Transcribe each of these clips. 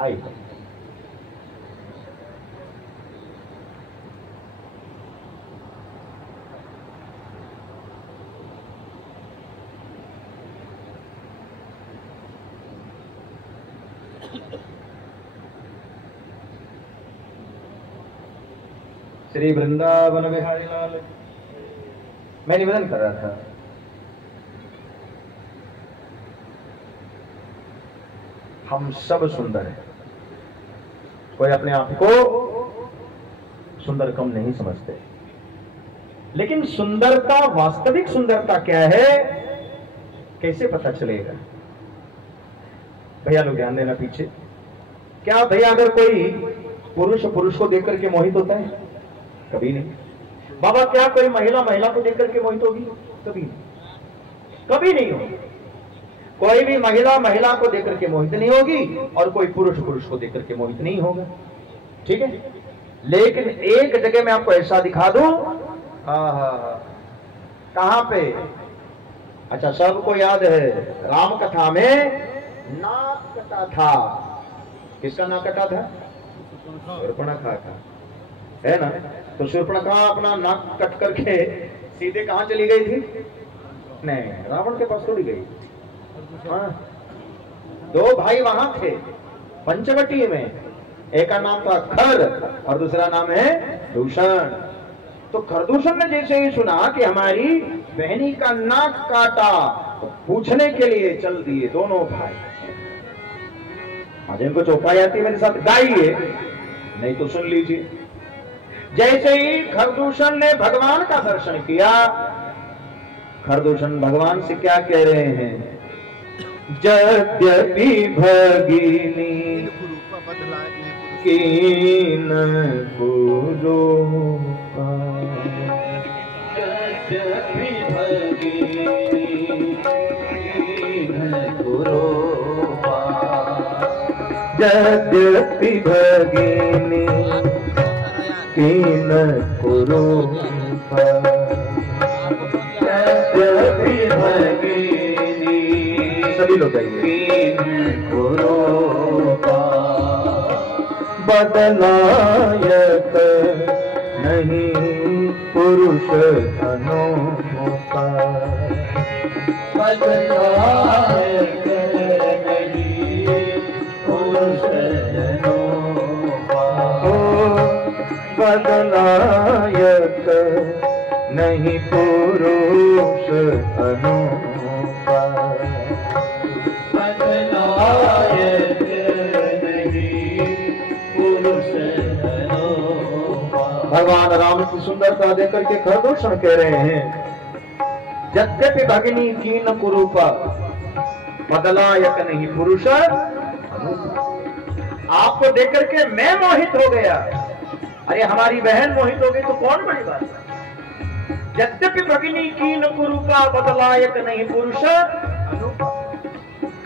आई। श्री वृंदावन बिहारी लाल। मैं निवेदन कर रहा था, हम सब सुंदर हैं, कोई अपने आप को सुंदर कम नहीं समझते, लेकिन सुंदरता, वास्तविक सुंदरता क्या है, कैसे पता चलेगा? भैया लोग ध्यान देना पीछे। क्या भैया अगर कोई पुरुष पुरुष को देख करके मोहित होता है? कभी नहीं। बाबा क्या कोई महिला महिला को देख करके मोहित होगी? कभी नहीं, कभी नहीं होगी। कोई भी महिला महिला को देख करके मोहित नहीं होगी और कोई पुरुष पुरुष को देख करके मोहित नहीं होगा, ठीक है। लेकिन एक जगह मैं आपको ऐसा दिखा दूं, कहां पे? अच्छा, सबको याद है, राम कथा में नाक कटा था। किसका नाक कटा था? शूर्पणखा का, है ना। तो शूर्पणखा अपना नाक कट करके सीधे कहां चली गई थी? नहीं, रावण के पास थोड़ी गई। हाँ, दो भाई वहां थे पंचवटी में, एक का नाम था खर और दूसरा नाम है दूषण। तो खरदूषण ने जैसे ही सुना कि हमारी बहनी का नाक काटा, तो पूछने के लिए चल दिए दोनों भाई। आज इनको चौपाई आती मेरे साथ गाइए, नहीं तो सुन लीजिए। जैसे ही खरदूषण ने भगवान का दर्शन किया, खरदूषण भगवान से क्या कह रहे हैं? यद्यपि भगिनी कीन कुरूपा, यद्यपि भगिनी कीन कुरूपा, यद्यपि भगिनी कीन कुरूपा, यद्यपि भगिनी, सभी लोग बदलायक नहीं पुरुष अनुपा, बदलायक नहीं पुरुष अनुपा, बदलायक नहीं पुरुष अनुपा, बदलायक नहीं पुरुष अनुपा। भगवान राम की सुंदरता देकर के खरदूषण कह रहे हैं, यद्यपि भगिनी कीन कुरूपा, बदलायक नहीं पुरुष अनुपा। आपको देख करके मैं मोहित हो गया। अरे हमारी बहन मोहित हो गई तो कौन बड़ी बात है? यद्यपि भगिनी कीन कुरूपा, बदलायक नहीं पुरुष अनुपा।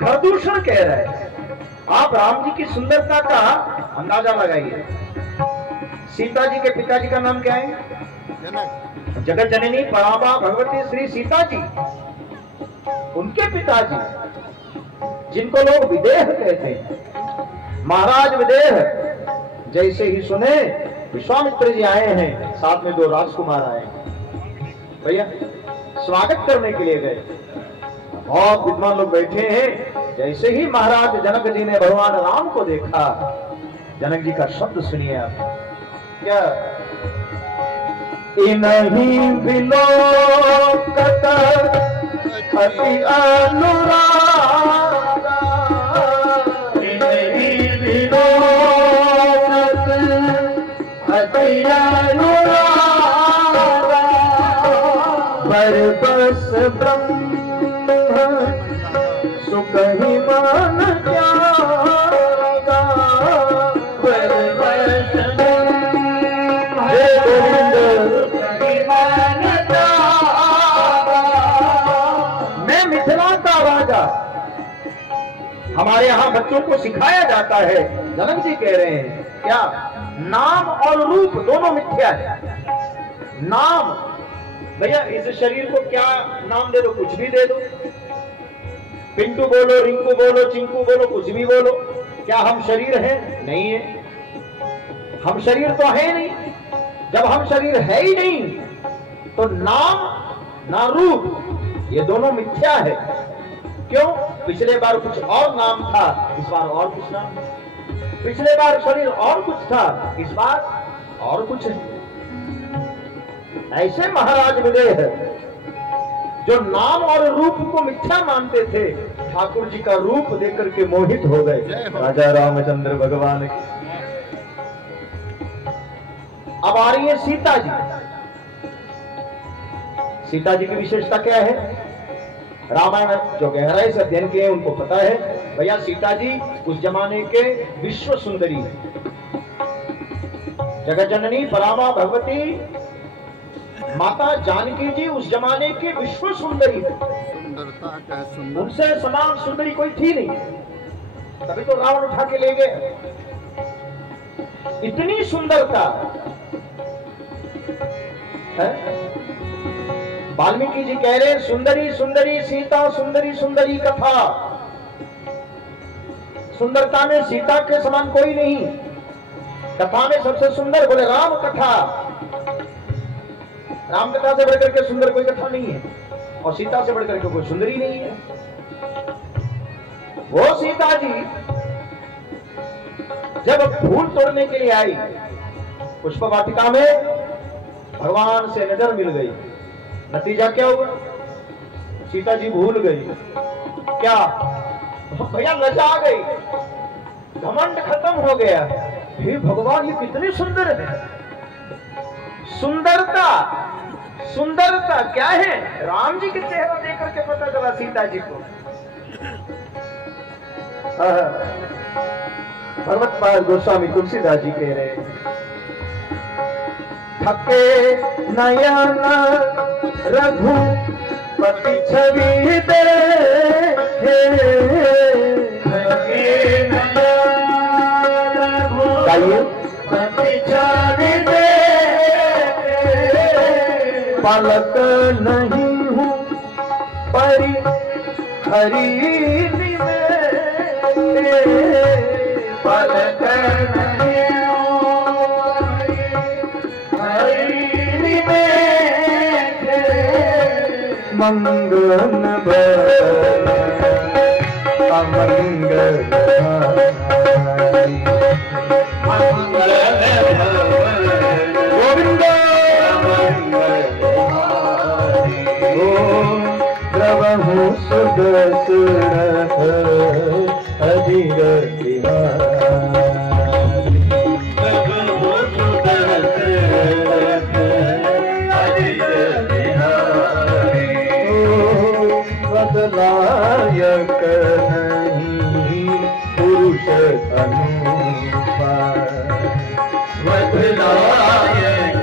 खरदूषण कह रहा है, आप राम जी की सुंदरता का अंदाजा लगाइए। सीता जी के पिताजी का नाम क्या है? जगत जननी पराबा भगवती श्री सीता जी। उनके पिताजी, जिनको लोग विदेह कहते हैं, महाराज विदेह, जैसे ही सुने विश्वामित्र जी आए हैं, साथ में दो राजकुमार आए हैं, भैया स्वागत करने के लिए गए। बहुत विद्वान लोग बैठे हैं। जैसे ही महाराज जनक जी ने भगवान राम को देखा, जनक जी का शब्द सुनिए आप, क्या? इन्हीं विलोकत अति अनुरागा, इन्हीं विलोकत अति अनुरागा, बरबस ब्रह्म सुख ही मान त्यागा, बरबस मैं मिथिला का राजा। हमारे यहाँ बच्चों को सिखाया जाता है, जनक जी कह रहे हैं, क्या? नाम और रूप दोनों मिथ्या है। नाम, भैया इस शरीर को क्या नाम दे दो? कुछ भी दे दो। पिंटू बोलो, रिंकू बोलो, चिंकू बोलो, कुछ भी बोलो, क्या हम शरीर है? नहीं है, हम शरीर तो है नहीं। जब हम शरीर है ही नहीं तो नाम ना रूप, ये दोनों मिथ्या है। क्यों? पिछले बार कुछ और नाम था, इस बार और कुछ नाम। पिछले बार शरीर और कुछ था, इस बार और कुछ है। ऐसे महाराज विदेह जो नाम और रूप को मिथ्या मानते थे, ठाकुर जी का रूप देखकर के मोहित हो गए। राजा रामचंद्र भगवान की। अब आ रही है सीता जी। सीता जी की विशेषता क्या है? रामायण जो गहराई से अध्ययन किए उनको पता है भैया, सीता जी उस जमाने के विश्व सुंदरी है। जगत जननी परामा भगवती माता जानकी जी उस जमाने की विश्व सुंदरी है। उनसे समान सुंदरी कोई थी नहीं, तभी तो रावण उठा के ले गए। इतनी सुंदरता है। वाल्मीकि जी कह रहे सुंदरी सुंदरी सीता सुंदरी सुंदरी कथा। सुंदरता में सीता के समान कोई नहीं। कथा में सबसे सुंदर बोले राम कथा। राम कथा से बढ़कर के सुंदर कोई कथा नहीं है, और सीता से बढ़कर के कोई सुंदरी नहीं है। वो सीता जी जब फूल तोड़ने के लिए आई, पुष्प वाटिका में भगवान से नजर मिल गई। नतीजा क्या हुआ? सीता जी भूल गई। क्या भैया? लजा गई, घमंड खत्म हो गया। हे भगवान, ये कितने सुंदर है। सुंदरता सुंदरता क्या है? राम जी के चेहरा देख करके पता चला सीता जी को। भगवत पाल गोस्वामी तुलसीदास जी कह रहे हैं, थके नयन रघुपति छवि देखे, रघुपति छवि देखे, पलक नहीं हूँ परि हरि पलक नहीं मंगल अमंगल गोविंद प्रभु सुदर्शन अधीर बदलायक नहीं पुरुष अनुपा, बदलायक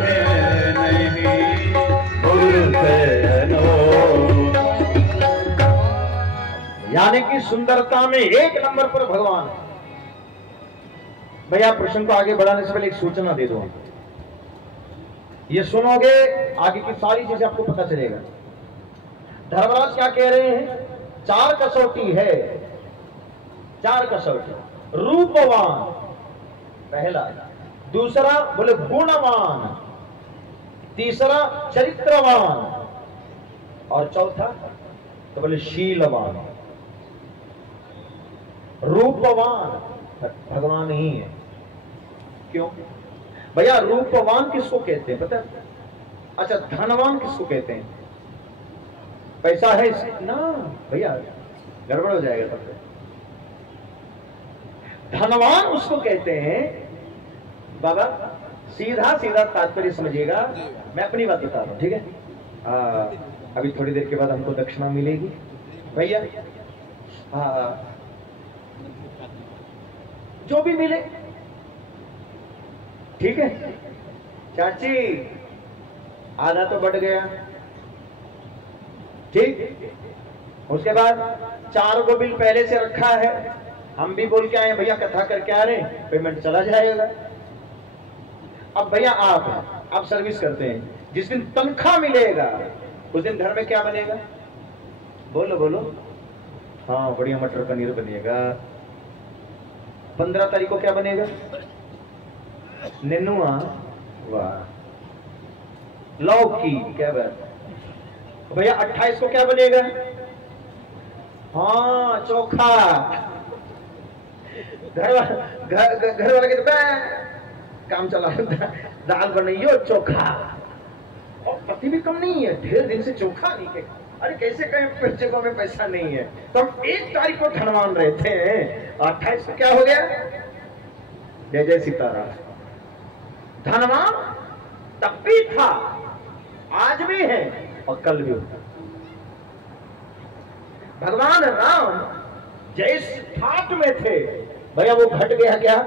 नहीं पुरुष अनुपा। यानी कि सुंदरता में एक नंबर पर भगवान है। भैया प्रश्न को आगे बढ़ाने से पहले एक सूचना दे दो। ये सुनोगे आगे की सारी चीजें आपको पता चलेगा। धर्मराज क्या कह रहे हैं? चार कसौटी है, चार कसौटी। रूपवान पहला, दूसरा बोले गुणवान, तीसरा चरित्रवान, और चौथा तो बोले शीलवान। रूपवान भगवान ही है। क्यों भैया? रूपवान किसको कहते हैं पता है? अच्छा, धनवान किसको कहते हैं? पैसा है ना भैया, गड़बड़ हो जाएगा तब। धनवान उसको कहते हैं बाबा, सीधा सीधा तात्पर्य समझिएगा। मैं अपनी बात बता रहा हूं, ठीक है? अभी थोड़ी देर के बाद हमको दक्षिणा मिलेगी भैया। जो भी मिले, ठीक है चाची, आधा तो बढ़ गया, ठीक। उसके बाद 4 को बिल पहले से रखा है, हम भी बोल के आए भैया कथा करके आ रहे हैं, पेमेंट चला जाएगा। अब भैया आप सर्विस करते हैं, जिस दिन तनख्वाह मिलेगा उस दिन घर में क्या बनेगा? बोलो बोलो। हाँ, बढ़िया मटर पनीर बनेगा। 15 तारीख को क्या बनेगा? नेनुआ, वाह। लौकी, क्या बात भैया। 28 को क्या बनेगा? हाँ, चोखा। घर वाले कहते काम चला, दाल बनाइयो चोखा। और पति भी कम नहीं है, ढेर दिन से चोखा नहीं है। अरे कैसे कहें जेबों में पैसा नहीं है। तो हम 1 तारीख को धनवान रहे थे, 28 को क्या हो गया? जय जय सीताराम। धनवान तब भी था, आज भी है और कल भी होगा। भगवान राम जिस ठाट में थे भैया वो घट गया क्या?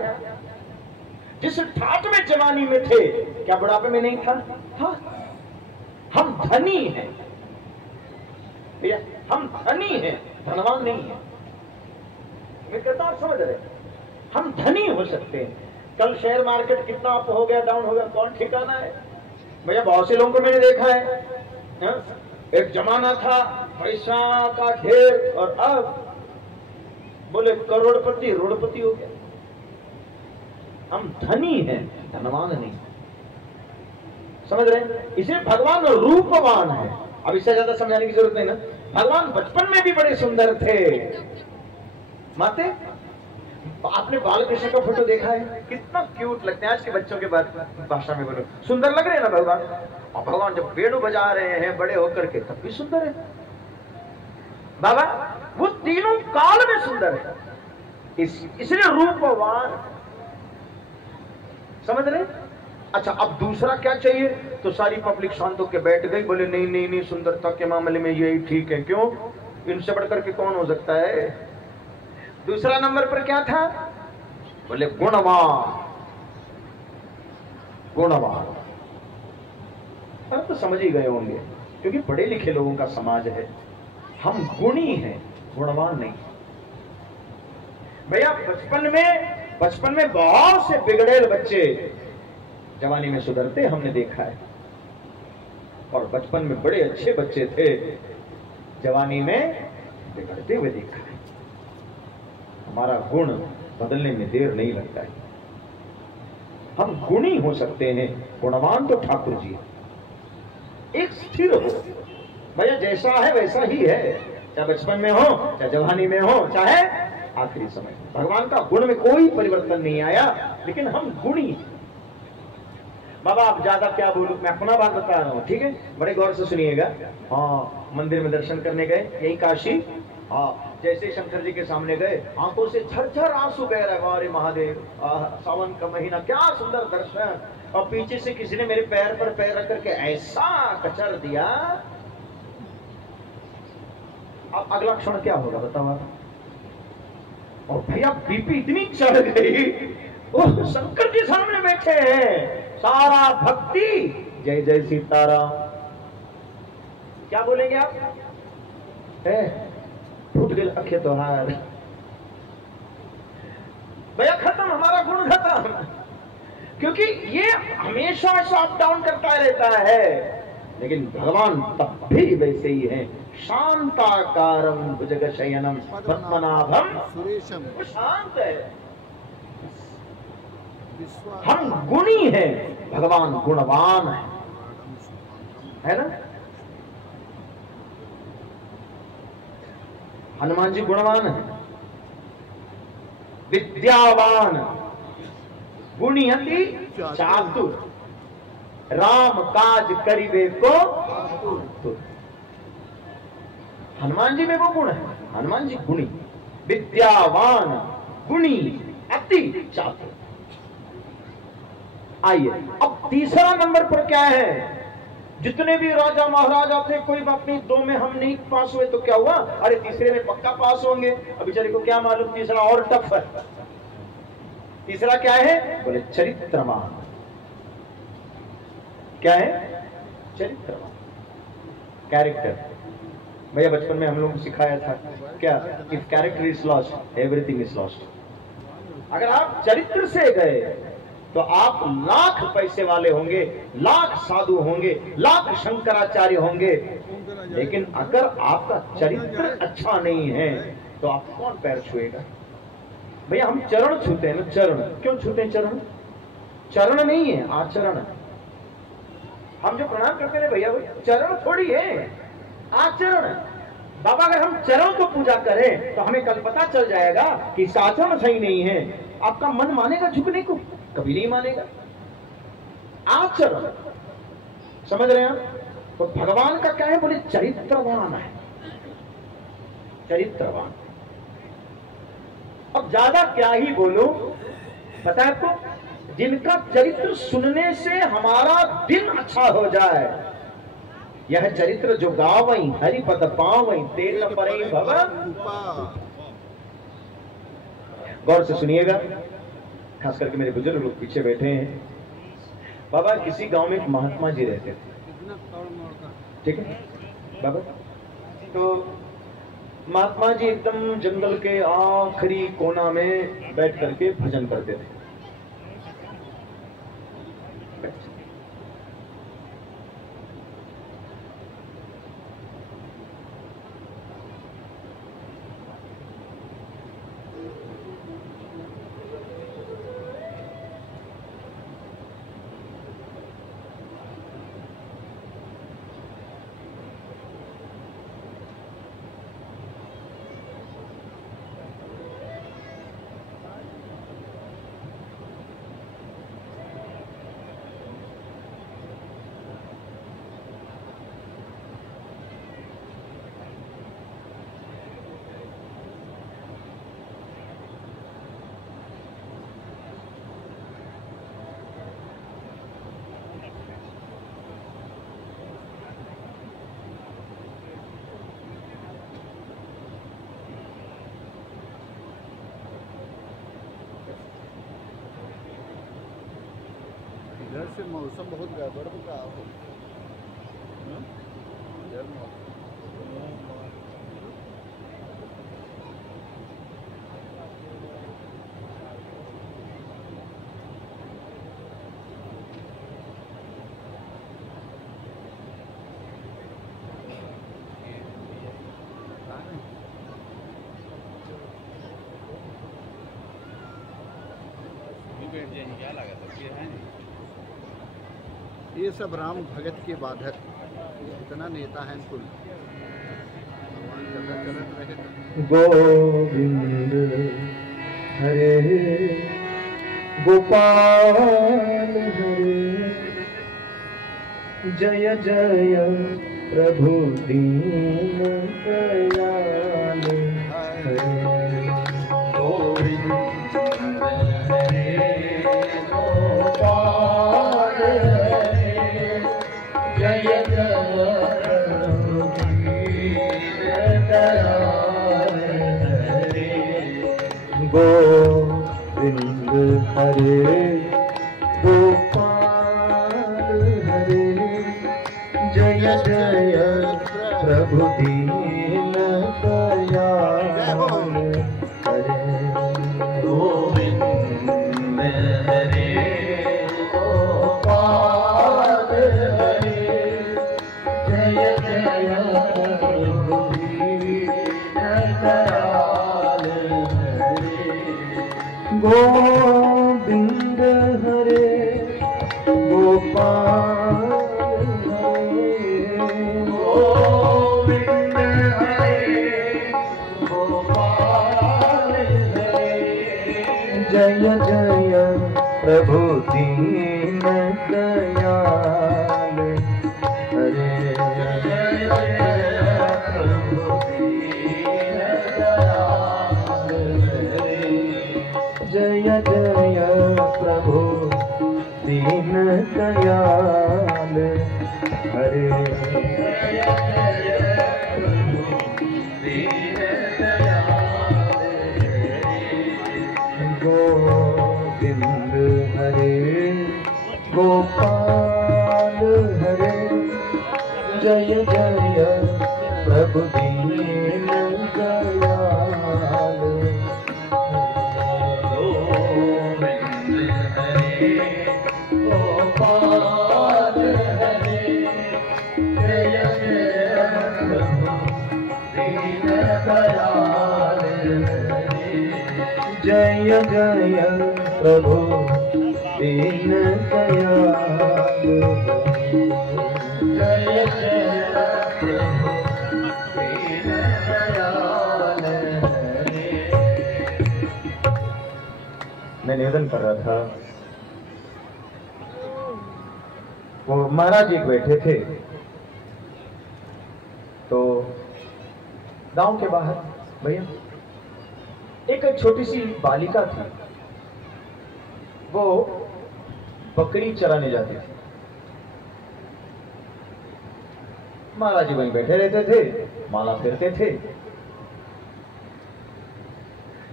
जिस ठाट में जवानी में थे क्या बुढ़ापे में नहीं था? हाँ। हम धनी हैं भैया, हम धनी हैं, धनवान नहीं है। मैं कहता हूं समझ रहे, हम धनी हो सकते हैं। कल शेयर मार्केट कितना अप हो गया, डाउन हो गया, कौन ठिकाना है भैया। बहुत से लोगों को मैंने देखा है, एक जमाना था पैसा का ढेर और अब बोले करोड़पति रोड़पति हो गया। हम धनी हैं, धनवान नहीं। समझ रहे हैं? इसलिए भगवान रूपवान है। अब इससे ज्यादा समझाने की जरूरत नहीं ना। भगवान बचपन में भी बड़े सुंदर थे। माते आपने बालकृष्ण का फोटो देखा है? कितना क्यूट लगते हैं। आज के बच्चों के भाषा में बोलो, सुंदर लग रहे हैं ना भगवान। और भगवान जब वेणु बजा रहे हैं बड़े होकर के तब भी सुंदर है बाबा। वो तीनों काल में सुंदर है, इसलिए रूपवान। समझ रहे? अच्छा, अब दूसरा क्या चाहिए? तो सारी पब्लिक शांत होकर बैठ गई, बोले नहीं नहीं नहीं, सुंदरता के मामले में यही ठीक है। क्यों? इनसे बढ़कर के कौन हो सकता है? दूसरा नंबर पर क्या था? बोले गुणवान। गुणवान अब तो समझ ही गए होंगे, क्योंकि पढ़े लिखे लोगों का समाज है। हम गुणी हैं, गुणवान नहीं भैया। बचपन में बहुत से बिगड़ेल बच्चे जवानी में सुधरते हमने देखा है, और बचपन में बड़े अच्छे बच्चे थे, जवानी में बिगड़ते हुए देखा है। हमारा गुण बदलने में देर नहीं लगता है। हम गुणी हो सकते हैं, गुणवान तो ठाकुर जी एक स्थिर हो भैया, जैसा है वैसा ही है, चाहे बचपन में हो, चाहे जवानी में हो, चाहे आखिरी समय। भगवान का गुण में कोई परिवर्तन नहीं आया, लेकिन हम गुणी। बाबा आप ज्यादा क्या बोलूं, मैं अपना बात बता रहा हूँ, ठीक है? बड़े गौर से सुनिएगा। हाँ, मंदिर में दर्शन करने गए, यही काशी। हाँ, जैसे शंकर जी के सामने गए, आंखों से झरझर आंसू बह रहे। वारे महादेव, सावन का महीना, क्या सुंदर दर्शन। और पीछे से किसी ने मेरे पैर पर पैर रख करके ऐसा कचर दिया। अब अगला क्षण क्या होगा बताओ आप? और भैया बीपी इतनी चढ़ गई, वो शंकर जी सामने बैठे हैं, सारा भक्ति जय जय सीताराम। क्या बोलेंगे आप? फूट गए अखे तोहार भैया, खत्म, हमारा गुण खत्म। क्योंकि ये हमेशा ऐसा अप डाउन करता रहता है, लेकिन भगवान तब भी वैसे ही है। शांताकारम भुजगशयनम पद्मनाभम सुरेशम, शांत है। हम गुणी हैं, भगवान गुणवान है ना? हनुमान जी गुणवान है, विद्यावान, गुणियति चातुर, राम काज करिबे को। हनुमान जी में वो गुण है, हनुमान जी गुणी, विद्यावान, गुणी, अति चातुर। आइए अब तीसरा नंबर पर क्या है? जितने भी राजा महाराजा थे, कोई बात नहीं, 2 में हम नहीं पास हुए तो क्या हुआ? अरे तीसरे में पक्का पास होंगे। अब बेचारे को क्या मालूम तीसरा और टफ है। तीसरा क्या है? बोले चरित्रवान। क्या है? चरित्रवान, कैरेक्टर। भैया बचपन में हम लोगों को सिखाया था क्या? If character is lost everything is lost. अगर आप चरित्र से गए तो आप लाख पैसे वाले होंगे, लाख साधु होंगे, लाख शंकराचार्य होंगे, लेकिन अगर आपका चरित्र अच्छा नहीं है तो आप कौन पैर छुएगा? भैया हम चरण छूते हैं ना, चरण क्यों छूते हैं? चरण चरण नहीं है, आचरण। हम जो प्रणाम करते हैं भैया वो चरण थोड़ी है, आचरण। बाबा अगर हम चरण को पूजा करें तो हमें कल पता चल जाएगा कि आचरण सही नहीं है। आपका मन मानेगा झुकने को? कभी नहीं मानेगा। आचरण समझ रहे हैं? तो भगवान का क्या है? बोले चरित्रवान है, चरित्रवान। अब ज्यादा क्या ही बोलो, पता है आपको, जिनका चरित्र सुनने से हमारा दिन अच्छा हो जाए, यह चरित्र जो गावई हरिपद पावई तेल परई भवन। गौर से सुनिएगा, खास करके मेरे बुजुर्ग लोग पीछे बैठे हैं। बाबा किसी गांव में एक महात्मा जी रहते थे, ठीक है बाबा? तो महात्मा जी एकदम जंगल के आखिरी कोना में बैठ करके भजन करते थे। इधर से मौसम बहुत गड़बड़ होगा। क्या लगा था ये है नहीं? ये सब राम भगत के बाधक, इतना नेता है कुल। भगवान चलत रहे। गोविंद हरे गोपाल हरे, जय जय प्रभु दीन दयाल हरे। गोविंद हरे गोपाल हरे, जय जय प्रभु दीन दयाल हरे। गोविंद हरे गोपाल हरे, जय जय प्रभु दीन दयाल हरे। गोविंद हरे गोपाल हरे, जय जय प्रभु दीन दयाल हरे। गोविंद हरे गोपाल हरे, गोविंद हरे गोपाल हरे, जय जय प्रभु दीन दयाल हरे। जय जय प्रभु दीन दयाल हरे, जय जय प्रभु दीन दयाल हरे। जय जय प्रभु दीन दयाल हरे। गोविंद हरे गोपाल हरे, जय जय प्रभु दीन दयाल हरे। गोविंद हरे गोपाल हरे, जय जय प्रभु दीन दयाल हरे। जय जय प्रभु दीन दयालु। जय जय प्रभु दीन दयालु। मैं निवेदन कर रहा था, वो महाराज एक बैठे थे, तो गांव के बाहर भैया एक छोटी सी बालिका थी, वो बकरी चराने जाती थी। महाराज जी वहीं बैठे रहते थे, माला फेरते थे।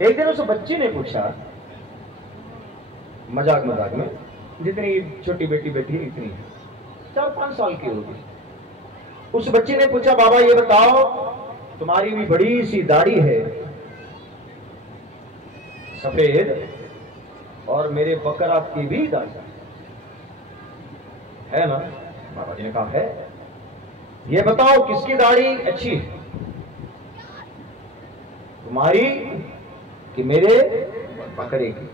एक दिन उस बच्ची ने पूछा, मजाक मजाक में, जितनी छोटी बेटी बैठी है इतनी 4-5 साल की होगी, उस बच्ची ने पूछा, बाबा ये बताओ, तुम्हारी भी बड़ी सी दाढ़ी है सफेद, और मेरे बकरा की भी दाढ़ी है ना? बाबा जी ने कहा है। ये बताओ किसकी दाढ़ी अच्छी है, तुम्हारी कि मेरे बकरे की?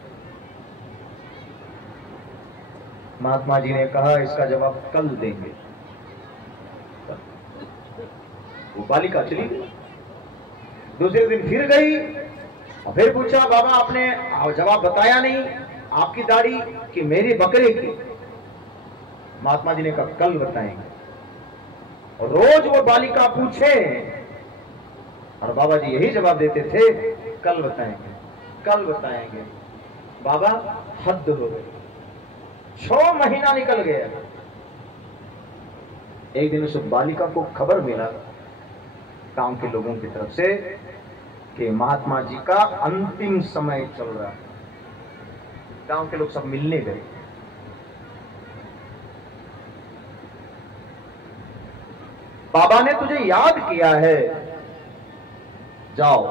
महात्मा जी ने कहा, इसका जवाब कल देंगे। वो बालिका चली गई। दूसरे दिन फिर गई और फिर पूछा, बाबा आपने जवाब बताया नहीं, आपकी दाढ़ी कि मेरी बकरे की? महात्मा जी ने कहा कल बताएंगे। और रोज वो बालिका पूछे और बाबा जी यही जवाब देते थे, कल बताएंगे, कल बताएंगे। बाबा हद हो गई। 6 महीना निकल गया। एक दिन उस बालिका को खबर मिला गांव के लोगों की तरफ से कि महात्मा जी का अंतिम समय चल रहा है। गांव के लोग सब मिलने गए। बाबा ने तुझे याद किया है, जाओ।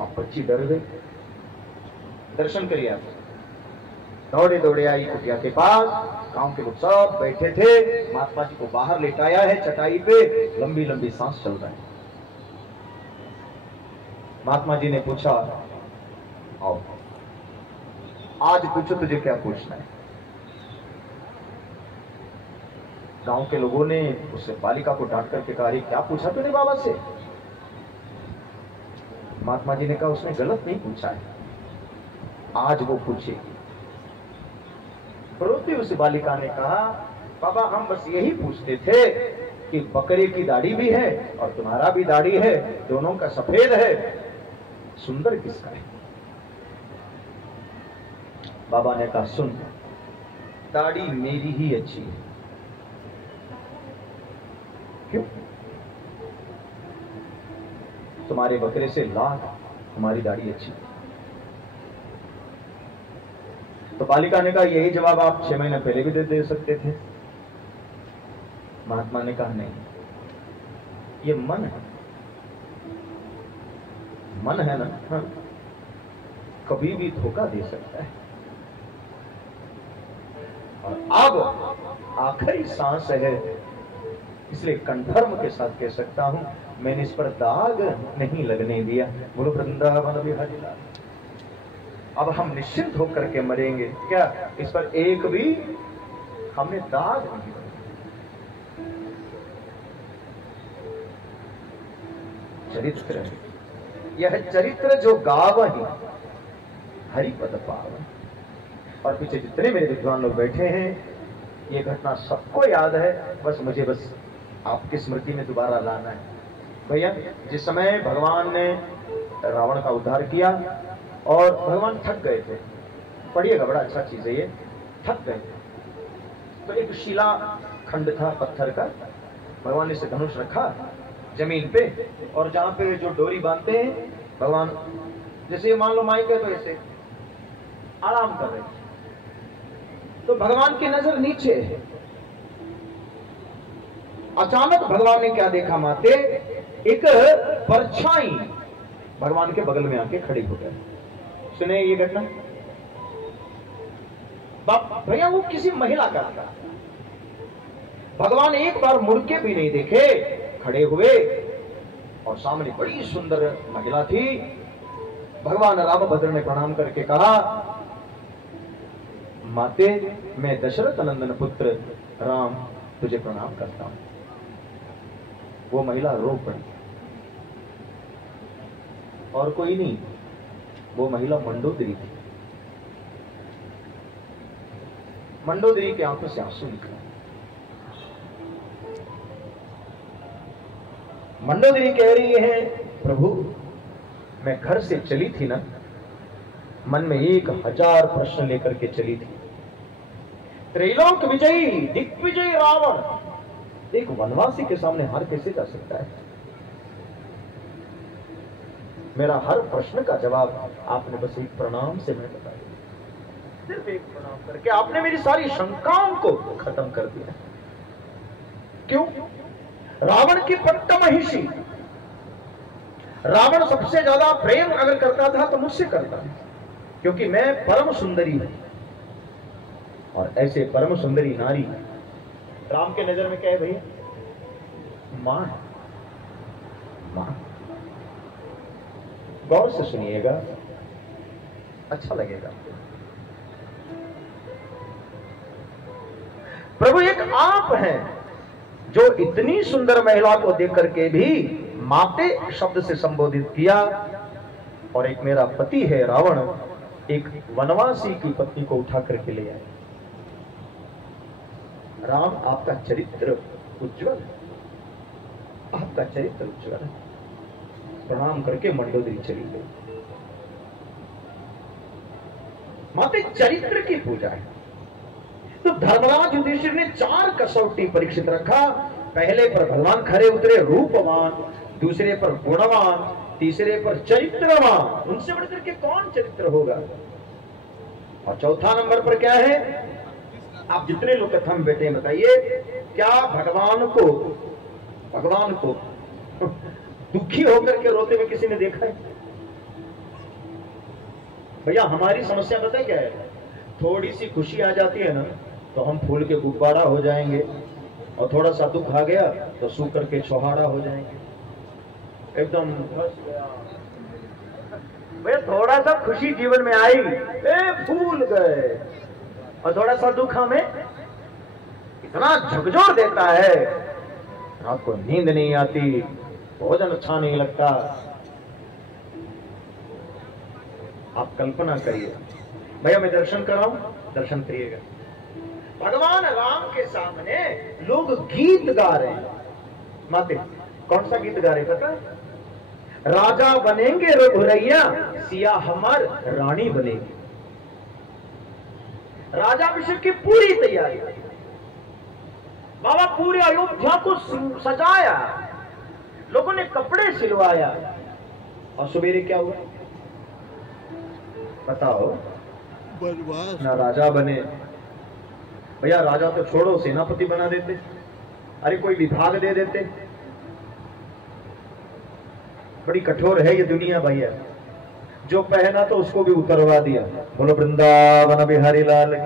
अब बच्ची डर गई। दर्शन करिए आप। दौड़े दौड़े आई कुटिया के पास। गांव के लोग सब बैठे थे। महात्मा जी को बाहर लेटाया है चटाई पे, लंबी लंबी सांस चल रहा है। महात्मा जी ने पूछा, आओ आज पूछो तुझे क्या पूछना है। गांव के लोगों ने उस बालिका को डांट करके कहा, क्या पूछा तूने बाबा से? महात्मा जी ने कहा, उसने गलत नहीं पूछा है, आज वो पूछेगी। रोती उस बालिका ने कहा, बाबा हम बस यही पूछते थे कि बकरे की दाढ़ी भी है और तुम्हारा भी दाढ़ी है, दोनों का सफेद है, सुंदर किसका है? बाबा ने कहा, सुन, दाढ़ी मेरी ही अच्छी है। क्यों? तुम्हारे बकरे से लाख तुम्हारी दाढ़ी अच्छी है। तो बालिका ने कहा, यही जवाब आप 6 महीने पहले भी दे सकते थे। महात्मा ने कहा, नहीं, ये मन है, मन है ना, हाँ, कभी भी धोखा दे सकता है। और अब आखिरी सांस है, इसलिए कंफर्म के साथ कह सकता हूं, मैंने इस पर दाग नहीं लगने दिया। बोलो वृंदावन बिहारी लाल। अब हम निश्चिंत होकर के मरेंगे। क्या इस पर एक भी हमने दाग नहीं लगाया? चरित्र है यह, चरित्र जो गावहि हरिपद पावन। और पीछे जितने मेरे विद्वान लोग बैठे हैं, ये घटना सबको याद है, बस मुझे बस आपकी स्मृति में दोबारा लाना है। भैया, जिस समय भगवान ने रावण का उद्धार किया और भगवान थक गए थे, पढ़िएगा, बड़ा अच्छा चीज है ये, थक गए थे, तो एक शिला खंड था पत्थर का, भगवान ने इसे धनुष रखा जमीन पे, और जहां पे जो डोरी बांधते हैं भगवान, जैसे मान लो माइक है तो ऐसे आराम कर रहे, तो भगवान की नजर नीचे है। अचानक भगवान ने क्या देखा माते, एक परछाई भगवान के बगल में आके खड़ी हो गई। सुने ये घटना? भैया वो किसी महिला का था। भगवान एक बार मुड़ के भी नहीं देखे, खड़े हुए और सामने बड़ी सुंदर महिला थी। भगवान रामभद्र ने प्रणाम करके कहा, माते, मैं दशरथ नंदन पुत्र राम तुझे प्रणाम करता हूं। वो महिला रो पड़ी, और कोई नहीं, वो महिला मंडोदरी थी। मंडोदरी की आंखों से आंसू निकले। मंडोदरी कह रही है, प्रभु मैं घर से चली थी ना, मन में 1000 प्रश्न लेकर के चली थी। त्रैलोक विजयी दिग्विजयी रावण एक वनवासी के सामने हार कैसे जा सकता है? मेरा हर प्रश्न का जवाब आपने बस एक प्रणाम से मैं बता दिया। सिर्फ एक प्रणाम करके आपने मेरी सारी शंकाओं को खत्म कर दिया। क्यों? रावण की पट्ट महिषी, रावण सबसे ज्यादा प्रेम अगर करता था तो मुझसे करता, क्योंकि मैं परम सुंदरी हूं, और ऐसे परम सुंदरी नारी राम के नजर में क्या है भैया? मां। मां। गौर से सुनिएगा, अच्छा लगेगा। प्रभु एक आप हैं जो इतनी सुंदर महिला को देख करके भी माते शब्द से संबोधित किया, और एक मेरा पति है रावण, एक वनवासी की पत्नी को उठा करके ले आए। राम आपका चरित्र उज्जवल है, आपका चरित्र उज्जवल है। प्रणाम करके मंडोदरी चली गई। माते चरित्र की पूजा है। तो धर्मराज युधिष्ठिर ने 4 कसौटी परीक्षित रखा। पहले पर भगवान खरे उतरे रूपवान, दूसरे पर गुणवान, तीसरे पर चरित्रवान। उनसे बढ़कर के कौन चरित्र होगा? और चौथा नंबर पर क्या है? आप जितने लोग कथा में बैठे हैं बताइए, क्या भगवान को दुखी होकर के रोते हुए किसी ने देखा है? भैया हमारी समस्या पता है क्या है? थोड़ी सी खुशी आ जाती है ना तो हम फूल के गुब्बारा हो जाएंगे, और थोड़ा सा दुख आ गया तो सू करके छोहाड़ा हो जाएंगे, एकदम भैया थोड़ा सा खुशी जीवन में आई, फूल गए, और थोड़ा सा दुख हमें इतना झकझोर देता है, रात को नींद नहीं आती, भोजन अच्छा नहीं लगता। आप कल्पना करिए, भैया मैं दर्शन कर रहा हूं, दर्शन करिएगा। भगवान राम के सामने लोग गीत गा रहे हैं। माते कौन सा गीत गा रहे पता? राजा बनेंगे रघुरैया, सिया हमार रानी बनेगी। राजाभिषेक की पूरी तैयारी, बाबा पूरे अयोध्या को सजाया, लोगों ने कपड़े सिलवाया, और सवेरे क्या हुआ बताओ? ना राजा बने। भैया राजा तो छोड़ो, सेनापति बना देते, अरे कोई विभाग दे देते। बड़ी कठोर है ये दुनिया भैया। जो पहना तो उसको भी उतरवा दिया। बोलो वृंदावन बिहारी लाल।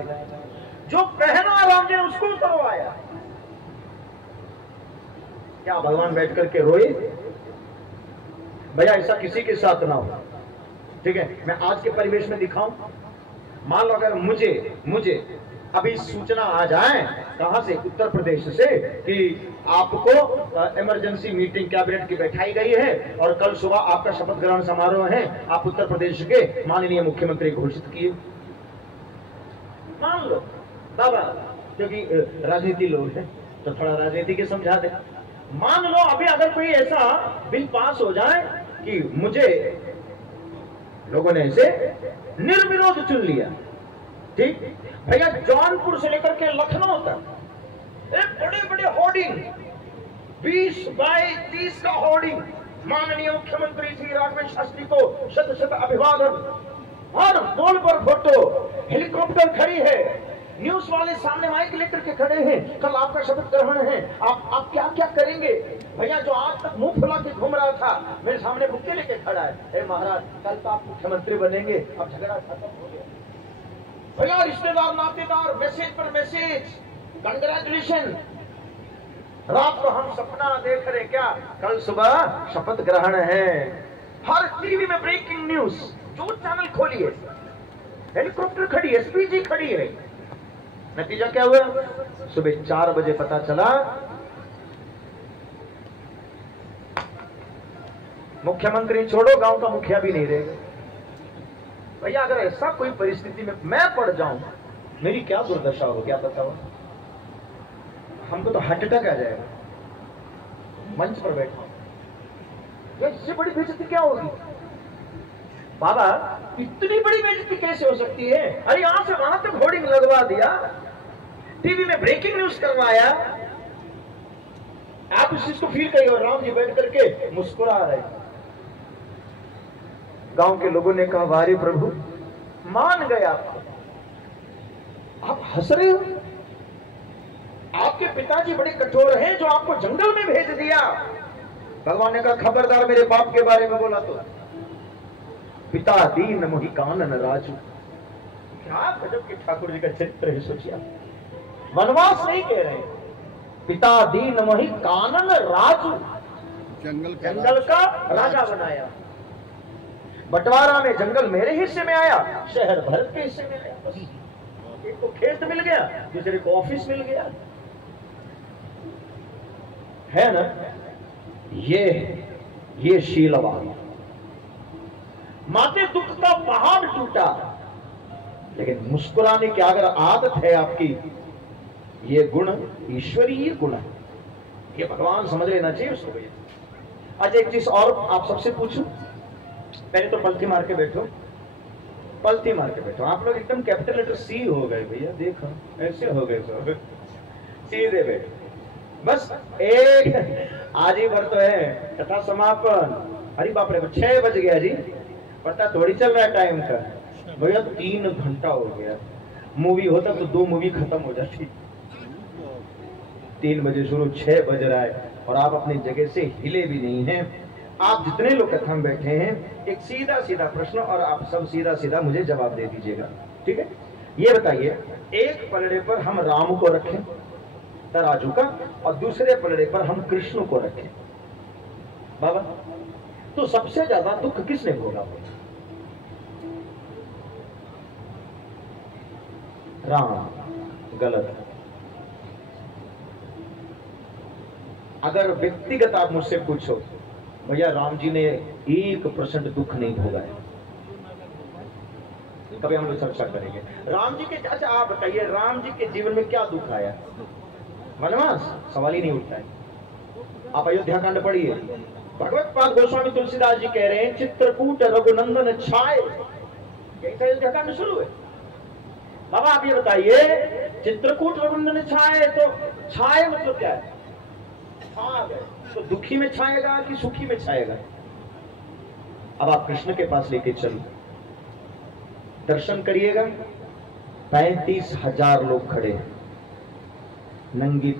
जो पहना राम जी ने उसको उतरवाया। क्या भगवान बैठ करके रोए? भैया ऐसा किसी के साथ ना हो, ठीक है? मैं आज के परिवेश में दिखाऊं, मान लो अगर मुझे अभी सूचना आ जाए, कहां से? उत्तर प्रदेश से, कि आपको इमरजेंसी मीटिंग कैबिनेट की बैठाई गई है और कल सुबह आपका शपथ ग्रहण समारोह है, आप उत्तर प्रदेश के माननीय मुख्यमंत्री घोषित किए। मान लो बाबा, क्योंकि राजनीति लोग हैं तो थोड़ा राजनीति के समझा दे। मान लो अभी अगर कोई ऐसा बिल पास हो जाए कि मुझे लोगों ने इसे निर्विरोध चुन लिया, ठीक भैया, जौनपुर से लेकर के लखनऊ तक एक बड़े बड़े होर्डिंग, 20 बाई 30 का होर्डिंग, माननीय मुख्यमंत्री श्री राघवेंद्र शास्त्री को शत शत अभिवादन, और बोल पर फोटो, हेलीकॉप्टर खड़ी है, न्यूज वाले सामने माइक लेकर के खड़े हैं, कल आपका शपथ ग्रहण है, आप क्या क्या करेंगे? भैया जो आज तक मुंह फुला के घूम रहा था मेरे सामने बुक्के लेके खड़ा है, महाराज कल तो आप मुख्यमंत्री बनेंगे, अब झगड़ा खत्म हो गया। भैया रिश्तेदार नातेदार मैसेज पर मैसेज, कंग्रेचुलेशन। रात को हम सपना देख रहे, क्या कल सुबह शपथ ग्रहण है। हर टीवी में ब्रेकिंग न्यूज, जो चैनल खोलिए हेलीकॉप्टर खड़ी, एसपीजी खड़ी है। नतीजा क्या हुआ? सुबह 4 बजे पता चला मुख्यमंत्री छोड़ो, गांव का मुखिया भी नहीं रहेगा। भैया अगर ऐसा कोई परिस्थिति में मैं पड़ जाऊं, मेरी क्या दुर्दशा हो, क्या बताओ? हमको तो हार्ट अटैक आ जाएगा। मंच पर बैठा इससे बड़ी बेइज्जती क्या होगी? बाबा इतनी बड़ी बेइज्जती कैसे हो सकती है? अरे यहां से वहां तक होर्डिंग लगवा दिया, टीवी में ब्रेकिंग न्यूज करवाया, आप इस चीज को फील करिए। और राम जी बैठ करके मुस्कुरा रहे। गांव के लोगों ने कहा वारे प्रभु, मान गए आपको, आप हंस रहे हो? आपके पिताजी बड़े कठोर हैं जो आपको जंगल में भेज दिया। भगवान ने कहा खबरदार मेरे बाप के बारे में बोला तो। पिता दीन मोहि कानन राजू। क्या गजब के ठाकुर जी का चरित्र है, सोचिए। वनवास नहीं कह रहे, पिता दीन मोहि कानन राजू, जंगल का राजा बनाया। बंटवारा में जंगल मेरे हिस्से में आया, शहर भरत के हिस्से में आया। एक को खेत मिल गया, दूसरे को ऑफिस मिल गया, है ना? ये शीलवान। माते दुख का पहाड़ टूटा, लेकिन मुस्कुराने की अगर आदत है आपकी, ये गुण ईश्वरीय गुण है, ये भगवान समझ लेना चाहिए उसको। भैया आज एक चीज और आप सबसे पूछूं, पहले तो पलथी मार के बैठो, पलथी मार के बैठो। आप लोग एकदम कैपिटल लेटर सी हो गए भैया, देखो ऐसे हो गए सब, सीधे बैठो। बस एक आज ही भर तो है कथा समापन। अरे बाप रे 6 बज गया जी, पता थोड़ी चल रहा है टाइम का भैया। 3 घंटा हो गया। मूवी होता तो 2 मूवी खत्म हो जाती। 3 बजे शुरू, 6 बज रहा है और आप अपनी जगह से हिले भी नहीं हैं। आप जितने लोग कथा में बैठे हैं, एक सीधा सीधा प्रश्न और आप सब सीधा सीधा मुझे जवाब दे दीजिएगा, ठीक है? ये बताइए, एक पलड़े पर हम राम को रखें तराजू का, और दूसरे पलड़े पर हम कृष्ण को रखें बाबा, तो सबसे ज्यादा दुख किसने भोगा? राम। गलत। अगर व्यक्तिगत आप मुझसे पूछो, भैया राम जी ने 1% दुख नहीं भोगा है। कभी हम लोग चर्चा करेंगे राम जी के। अच्छा आप बताइए, राम जी के जीवन में क्या दुख आया? वनवास? सवाल ही नहीं उठता है। आप अयोध्या कांड पढ़िए, भगवत पाद गोस्वामी तुलसीदास जी कह रहे हैं चित्रकूट रघुनंदन छाए, यही से अयोध्या कांड शुरू है। बाबा आप ये बताइए, चित्रकूट रघुनंदन छाए, तो छाए मतलब क्या है? छा गए, तो दुखी में छाएगा कि सुखी में छाएगा? अब आप कृष्ण के पास लेके चलो, दर्शन करिएगा। 35,000 लोग खड़े, नंगी